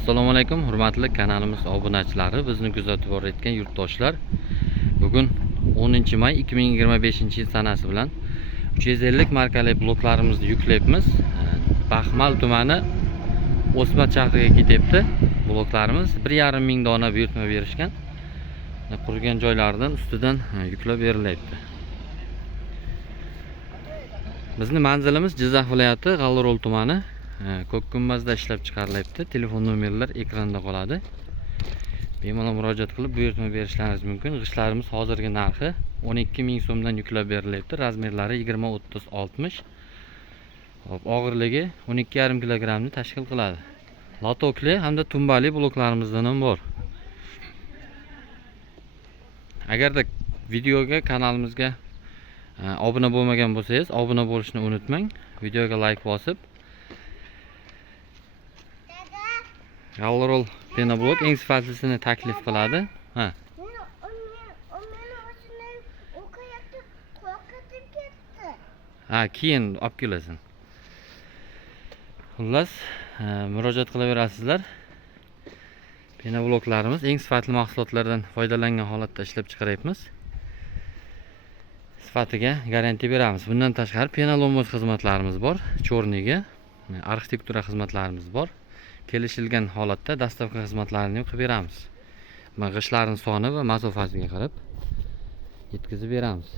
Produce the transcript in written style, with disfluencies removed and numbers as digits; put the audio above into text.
Assalomu alaykum, hurmatli kanalimiz obunachilari, bizni kuzatib borayotgan yurtdoshlar. Bugun 10-may 2025-yil sanasi bilan 350 markali bloklarimizni yuklayapmiz. Baxmal tumani O'smat shahriga ketyapti. Bloklarimiz 1,5 ming dona buyurtma berishgan. Qurgan joylaridan ustidan yuklab berilyapti. Bizning manzilimiz Jizzax viloyati G'allarol tumani Ko'kkumbazda ishlab chiqarilyapti. Telefon nomerlar ekranda qoladi. Bemalol murojaat qilib buyurtma berishlaringiz mumkin. G'ishtlarimiz hozirgi narxi 12 ming so'mdan yuklab berilyapti. Razmerlari 20-30-60. Hop, og'irligi 12,5 kilogramni tashkil qiladi. Lotokli hamda tumbali bloklarimizdan ham bor. Agarda videoga, kanalimizga obuna bo'lmagan bo'lsangiz, obuna bo'lishni unutmang. Videoga like bosib, G'allarol penoblok eng sifatlisini taklif qiladi. Keyin olib kelasan. Xullas, murojaat qilaverasizlar. Penobloklarimiz eng sifatli mahsulotlardan foydalangan holatda ishlab chiqaryapmiz. Sifatiga garantiya beramiz. Bundan tashqari penalomboz xizmatlarimiz bor. Cho'rniga arxitektura xizmatlarimiz bor. Kelishilgan holatda dastavka xizmatlarini ham qilib beramiz. G'ishtlarning soni va masofasiga qarab yetkazib beramiz.